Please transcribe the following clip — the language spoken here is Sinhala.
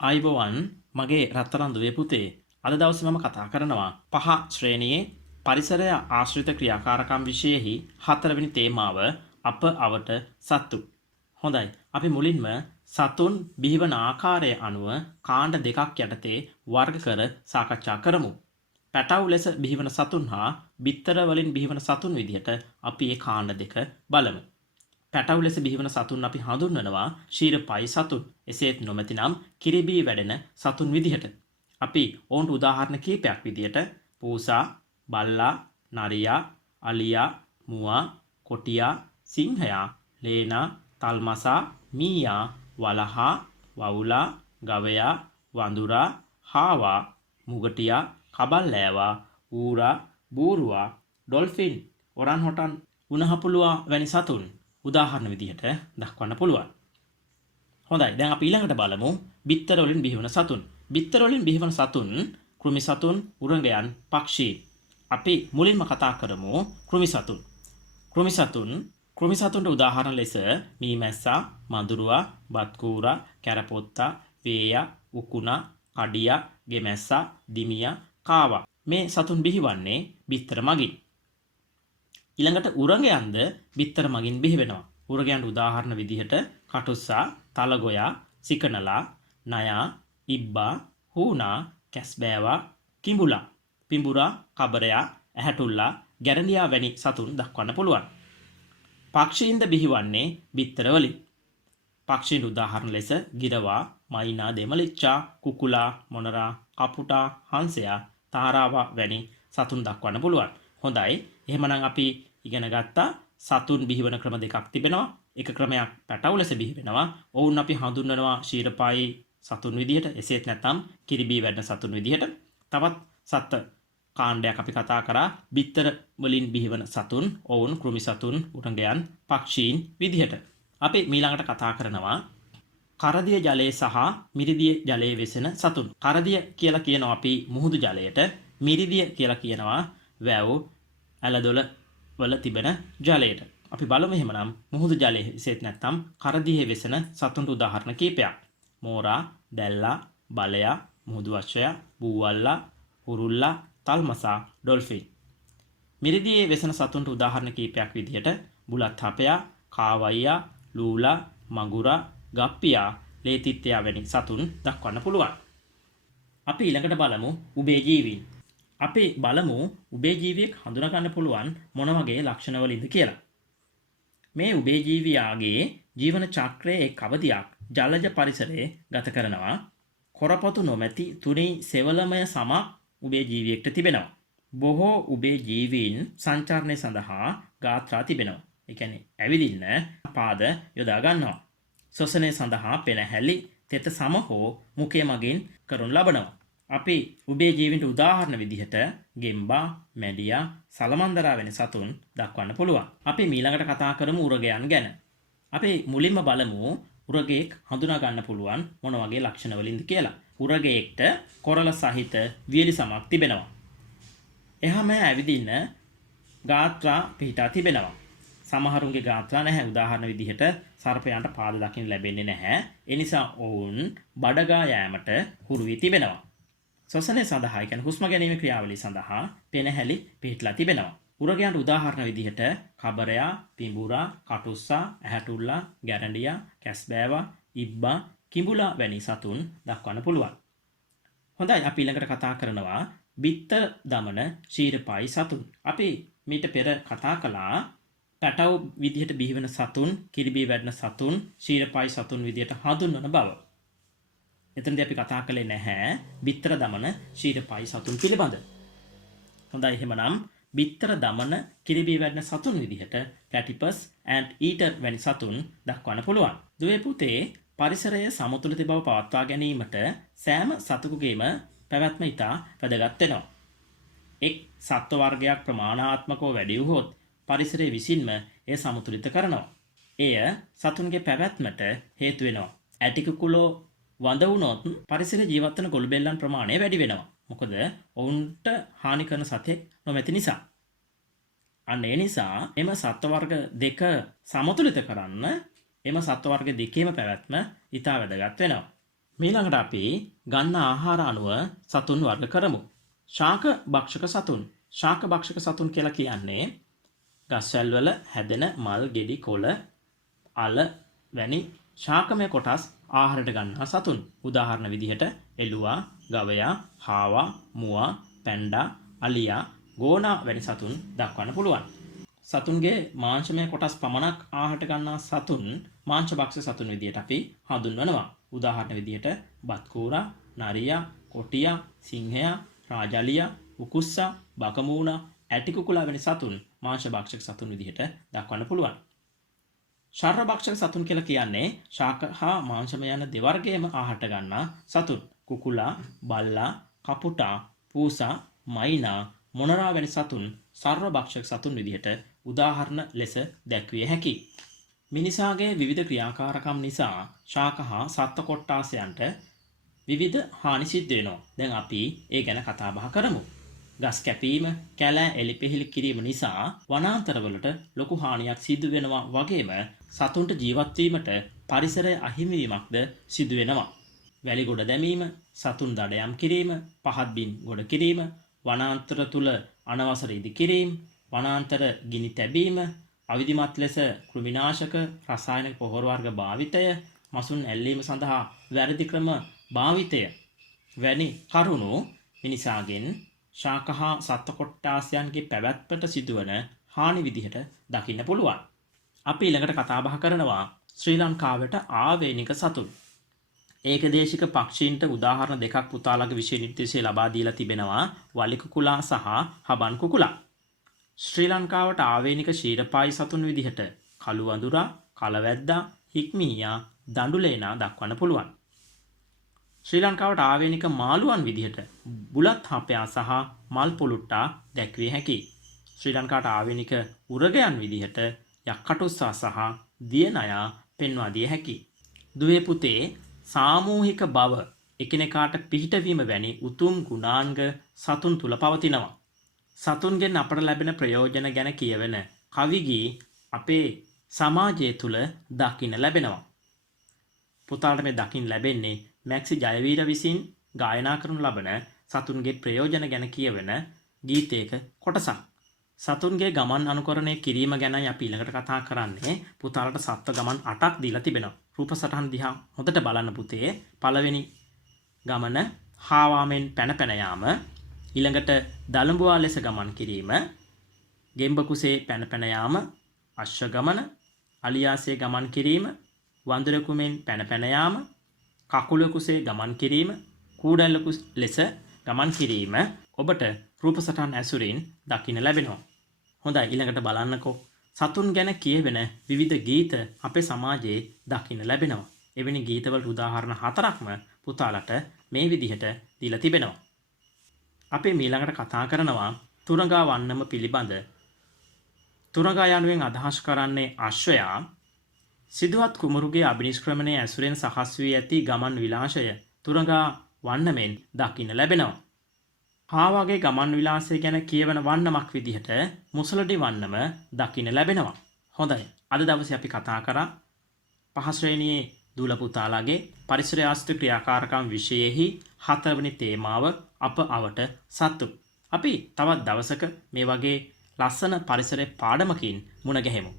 ආයිබෝවන් මගේ රත්තරන් දුවේ පුතේ අද දවසේ මම කතා කරනවා පහ ශ්‍රේණියේ පරිසරය ආශ්‍රිත ක්‍රියාකාරකම් විෂයෙහි 4 වෙනි තේමාව අප අවට සත්තු. හොඳයි. අපි මුලින්ම සතුන් බිහිවන ආකාරය අනුව කාණ්ඩ දෙකක් යටතේ වර්ග කර සාකච්ඡා කරමු. පැටව් ලෙස බිහිවන සතුන් හා බිත්තර වලින් බිහිවන සතුන් විදිහට අපි මේ කාණ්ඩ දෙක බලමු. පැටව් ලෙස බිහිවන සතුන් අපි හඳුන්වනවා ශීරපයි සතුන්. එසේත් නොමැතිනම් කිරිබී වැඩෙන සතුන් විදිහට. අපි ඔවුන්ට උදාහරණ කීපයක් විදිහට පූසා, බල්ලා, නරියා, අලියා, මුවා, කොටියා, සිංහයා, ලේනා, තල්මසා, මීයා, වලහා, වවුලා, ගවයා, වඳුරා, හාවා, මුගටියා, කබල්ලෑවා, ඌරා, බූරුවා, ඩොල්ෆින්, ඔරන්හොටන්, උණහපුලුවා වැනි සතුන් උදාහරණ විදිහට දක්වන්න පුළුවන්. හොඳයි. දැන් අපි ඊළඟට බලමු බිත්තර වලින් බිහිවන සතුන්. බිත්තර වලින් බිහිවන සතුන් කෘමි සතුන්, උරගයන්, පක්ෂී. අපි මුලින්ම කතා කරමු කෘමි සතුන්. කෘමි සතුන්ට උදාහරණ ලෙස මීමැස්සා, මඳුරුවා, බත්කූරා, කැරපොත්තා, වේයා, උකුණා, කඩියා, ගෙමැස්සා, දිමියා, කාවා. මේ සතුන් බිහිවන්නේ බිත්තර මගින්. ඊළඟට උරගයන්ද බිත්තර මගින් බිහි වෙනවා. උරගයන්ට උදාහරණ විදිහට කටුස්සා, තලගොයා, සිකනලා, නයා, ඉබ්බා, හූනා, කැස්බෑවා, කිඹුලා, පිඹුරා, කබරයා, ඇහැටුල්ලා, ගැරඬියා වැනි සතුන් දක්වන්න පුළුවන්. පක්ෂීන්ද බිහිවන්නේ බිත්තර වලින්. පක්ෂීන්ට උදාහරණ ලෙස ගිරවා, මයිනා, දෙමලිච්චා, කුකුලා, මොනරා, කපුටා, හංසයා, තාරාවා වැනි සතුන් දක්වන්න පුළුවන්. හොඳයි. එහෙමනම් අපි ඉගෙන ගත්තා සතුන් බිහිවන ක්‍රම දෙකක් තිබෙනවා. එක ක්‍රමයක් පැටව් ලෙස බිහි වෙනවා. ඔවුන් අපි හඳුන්වනවා ශීරපායි සතුන් විදිහට. එසේත් නැත්නම් කිරිබී වැඩන සතුන් විදිහට. තවත් සත්ත්ව කාණ්ඩයක් අපි කතා කරා බිත්තර වලින් බිහිවන සතුන්. ඔවුන් කෘමි සතුන්, උරගයන්, පක්ෂීන් විදිහට. අපි ඊළඟට කතා කරනවා කරදිය ජලයේ සහ මිරිදිය ජලයේ වෙසෙන සතුන්. කරදිය කියලා කියනවා අපි මුහුදු ජලයට. මිරිදිය කියලා කියනවා වැව්, ඇලදොල වල තිබෙන ජලයට. අපි බලමු එහෙමනම් මුහුදු ජලයේ විසෙත් නැත්නම් කරදියේ වෙසෙන සතුන්ට උදාහරණ කීපයක්. මෝරා, දැල්ලා, බලයා, මුහුදු වච්චයා, බූවල්ලා, හුරුල්ලා, තල්මසා, ඩොල්ෆින්. මිරිදියේ වෙසෙන සතුන්ට උදාහරණ කීපයක් විදිහට බුලත් හපයා, කාවයියා, ලූලා, මඟුරා, ගප්පියා, ලේතිත්තයා වැනි සතුන් දක්වන්න පුළුවන්. අපි ඊළඟට බලමු උභය ජීවීන්. අපි බලමු උභය ජීවියෙක් හඳුනා ගන්න පුළුවන් මොන වගේ ලක්ෂණ වලින්ද කියලා. මේ උභය ජීවියාගේ ජීවන චක්‍රයේ එක් අවධියක් ජලජ පරිසරයේ ගත කරනවා. කොරපතු නොමැති තුනී සෙවලමය සමක් උභය ජීවියෙක්ට තිබෙනවා. බොහෝ උභය ජීවීන් සංචාරණය සඳහා ගාත්‍රා තිබෙනවා. ඒ කියන්නේ ඇවිදින්න පාද යොදා ගන්නවා. ශ්වසනය සඳහා පෙනහැලි, තෙත සම හෝ මුඛය මගින් කරනු ලබනවා. අපි උභය ජීවීන්ට උදාහරණ විදිහට ගෙම්බා, මැඩියා, සලමන්දරා වැනි සතුන් දක්වන්න පුළුවන්. අපි ඊළඟට කතා කරමු උරගයන් ගැන. අපි මුලින්ම බලමු උරගයෙක් හඳුනා ගන්න පුළුවන් මොන වගේ ලක්ෂණ වලින්ද කියලා. උරගයෙක්ට කොරළ සහිත වියලි සමක් තිබෙනවා. එහාම ඇවිදින්න ගාත්‍රා පිහිටා තිබෙනවා. සමහරුන්ගේ ගාත්‍රා නැහැ. උදාහරණ විදිහට සර්පයන්ට පාද දකින්න ලැබෙන්නේ නැහැ. ඒ නිසා ඔවුන් බඩගා යෑමට හුරු වී තිබෙනවා. ශ්වසනය සඳහා කියන්නේ හුස්ම ගැනීම ක්‍රියාවලිය සඳහා පෙනහැලි පිහිටලා තිබෙනවා. උරගයන්ට උදාහරණ විදිහට කබරයා, පිඹුරා, කටුස්සා, ඇහැටුල්ලා, ගැරඬියා, කැස්බෑවා, ඉබ්බා, කිඹුලා වැනි සතුන් දක්වන්න පුළුවන්. හොඳයි. අපි ඊළඟට කතා කරනවා බිත්තර දමන ශීරපායි සතුන්. අපි මීට පෙර කතා කළා පැටව් විදිහට බිහිවන සතුන්, කිරිබී වැඩන සතුන්, ශීරපායි සතුන් විදිහට හඳුන්වන බව. එතනදී අපි කතා කළේ නැහැ බිත්තර දමන ශීරපායි සතුන් පිළිබඳ. හොඳයි. එහෙමනම් බිත්තර දමන කිරිබී වැඩන සතුන් විදිහට platypus and eater වැනි සතුන් දක්වන්න පුළුවන්. දුවේ පුතේ පරිසරය සමතුලිත බව පවත්වා ගැනීමට සෑම සතෙකුගේම පැවැත්ම ඉතා වැදගත් වෙනවා. එක් සත්ව වර්ගයක් ප්‍රමාණාත්මකව වැඩි වුවහොත් පරිසරය විසින්ම එය සමතුලිත කරනවා. එය සතුන්ගේ පැවැත්මට හේතු වෙනවා. ඇටිකුකුලෝ වඳ වුණොත් පරිසර ජීවත් වන ගොළු බෙල්ලන් ප්‍රමාණය වැඩි වෙනවා. මොකද ඔවුන්ට හානි කරන සතෙක් නොමැති නිසා. අන්න ඒ නිසා එම සත්ව වර්ග දෙක සමතුලිත කරන්න එම සත්ව වර්ග දෙකේම පැවැත්ම ඉතා වැදගත් වෙනවා. මීළඟට අපි ගන්න ආහාර අනුව සතුන් වර්ග කරමු. ශාක භක්ෂක සතුන්. ශාක භක්ෂක සතුන් කියලා කියන්නේ ගස්වැල් වල හැදෙන මල්, ගෙඩි, කොළ, අල වැනි ශාකමය කොටස් ආහාරයට ගන්නා සතුන්. උදාහරණ විදිහට එළුවා, ගවයා, හාවා, මුවා, පැන්ඩා, අලියා, ගෝනා වැනි සතුන් දක්වන්න පුළුවන්. සතුන්ගේ මාංශමය කොටස් පමණක් ආහාරයට ගන්නා සතුන් මාංශ භක්ෂක සතුන් විදිහට අපි හඳුන්වනවා. උදාහරණ විදිහට බත්කූරා, නරියා, කොටියා, සිංහයා, රාජලියා, උකුස්සා, බකමූණා, ඇටිකුකුලා වැනි සතුන් මාංශ භක්ෂක සතුන් විදිහට දක්වන්න පුළුවන්. ශර්ව භක්ෂක සතුන් කියලා කියන්නේ ශාක හා මාංශමය යන දෙවර්ගයේම ආහාරට ගන්නා සතුන්. කුකුලා, බල්ලා, කපුටා, පූසා, මයිනා, මොනරා වැනි සතුන් සර්ව භක්ෂක සතුන් විදිහට උදාහරණ ලෙස දැක්විය හැකියි. මිනිසාගේ විවිධ ක්‍රියාකාරකම් නිසා ශාක හා සත්ත්ව කොට්ටාසයන්ට විවිධ හානි සිද්ධ වෙනවා. දැන් අපි ඒ ගැන කතා බහ කරමු. ගස් කැපීම, කැලෑ එලිපෙහෙලි කිරීම නිසා වනාන්තරවලට ලොකු හානියක් සිදු වෙනවා වගේම සතුන්ට ජීවත් වීමට පරිසරය අහිමි වීමක්ද සිදු වෙනවා. වැලි ගොඩ දැමීම, සතුන් දඩයම් කිරීම, පහත් බිම් ගොඩ කිරීම, වනාන්තර තුල අනවසර ඉදි කිරීම, වනාන්තර ගිනි තැබීම, අවිධිමත් ලෙස කෘමිනාශක, රසායනික පොහොර වර්ග භාවිතය, මසුන් ඇල්ලීම සඳහා වැරදි ක්‍රම භාවිතය වැනි කරුණු මිනිසාගෙන් ශාක හා සත්ත්ව කොට්ටාසයන්ගේ පැවැත්මට සිදුවන හානි විදිහට දකින්න පුළුවන්. අපි ඊළඟට කතා බහ කරනවා ශ්‍රී ලංකාවට ආවේනික සතුන්. ඒකදේශික පක්ෂීන්ට උදාහරණ දෙකක් පුතාලගේ විෂය නිර්දේශය ලබා දීලා තිබෙනවා. වලි කුකුලා සහ හබන් කුකුලා. ශ්‍රී ලංකාවට ආවේනික ශීරපායි සතුන් විදිහට කළු වඳුරා, කලවැද්දා, හික්මීයා, දඬුලේනා දක්වන්න පුළුවන්. ශ්‍රී ලංකාවට ආවේනික මාළුවන් විදිහට බුලත් හපයා සහ මල් පොලුට්ටා දැක්විය හැකියි. ශ්‍රී ලංකාවට ආවේනික උරගයන් විදිහට යක්කටුස්සා සහ දියනයා පෙන්වා දිය හැකියි. දුවේ පුතේ සාමූහික බව, එකිනෙකාට පිහිටවීම වැනි උතුම් ගුණාංග සතුන් තුල පවතිනවා. සතුන්ගෙන් අපට ලැබෙන ප්‍රයෝජන ගැන කියවෙන කවිගී අපේ සමාජය තුල දකින්න ලැබෙනවා. පුතාලට මේ දකින්න ලැබෙන්නේ මැක්සි ජයවීර විසින් ගායනා කරනු ලබන සතුන්ගේ ප්‍රයෝජන ගැන කියවෙන ගීතයක කොටසක්. සතුන්ගේ ගමන් අනුකරණය කිරීම ගැනයි අපි ඊළඟට කතා කරන්නේ. පුතාලට සත්ව ගමන් 8ක් දීලා තිබෙනවා. රූප සටහන් දිහා හොඳට බලන්න පුතේ. පළවෙනි ගමන හාවාමෙන් පැන පැන යාම, ඊළඟට දලඹුවා ලෙස ගමන් කිරීම, ගෙම්බ කුසේ පැන පැන යාම, අශ්ව ගමන, අලියාසේ ගමන් කිරීම, වඳුරෙකුමෙන් පැන පැන යාම, කකුල කුසේ ගමන් කිරීම, කූඩැල්ල ලෙස ගමන් කිරීම ඔබට රූප සටහන් ඇසුරින් දකින්න ලැබෙනවා. හොඳයි, ඊළඟට බලන්නකෝ. සතුන් ගැන කියවෙන විවිධ ගීත අපේ සමාජයේ දකින්න ලැබෙනවා. එවැනි ගීතවලට උදාහරණ 4ක්ම පුතාලට මේ විදිහට දීලා තිබෙනවා. අපි ඊළඟට කතා කරනවා තුරඟා වන්නම පිළිබඳ. තුරඟා යනුවෙන් අදහස් කරන්නේ අශ්වයා සිදුවත් කුමරුගේ අභිනිෂ්ක්‍රමණයේ ඇසුරෙන් සකස් වී ඇති ගමන් විලාසය තුරඟා වන්නමෙන් දකින්න ලැබෙනවා. හාවාගේ ගමන් විලාසය ගැන කියවන වන්නමක් විදිහට මුසලඩි වන්නම දකින්න ලැබෙනවා. හොඳයි, අද දවසේ අපි කතා කරා 5 ශ්‍රේණියේ දූල පුතාලාගේ පරිසරය ආශ්‍රිත ක්‍රියාකාරකම් විෂයෙහි 4 වෙනි තේමාව අප අවට සතු. අපි තවත් දවසක මේ වගේ ලස්සන පරිසරයේ පාඩමකින් මුණ ගැහෙමු.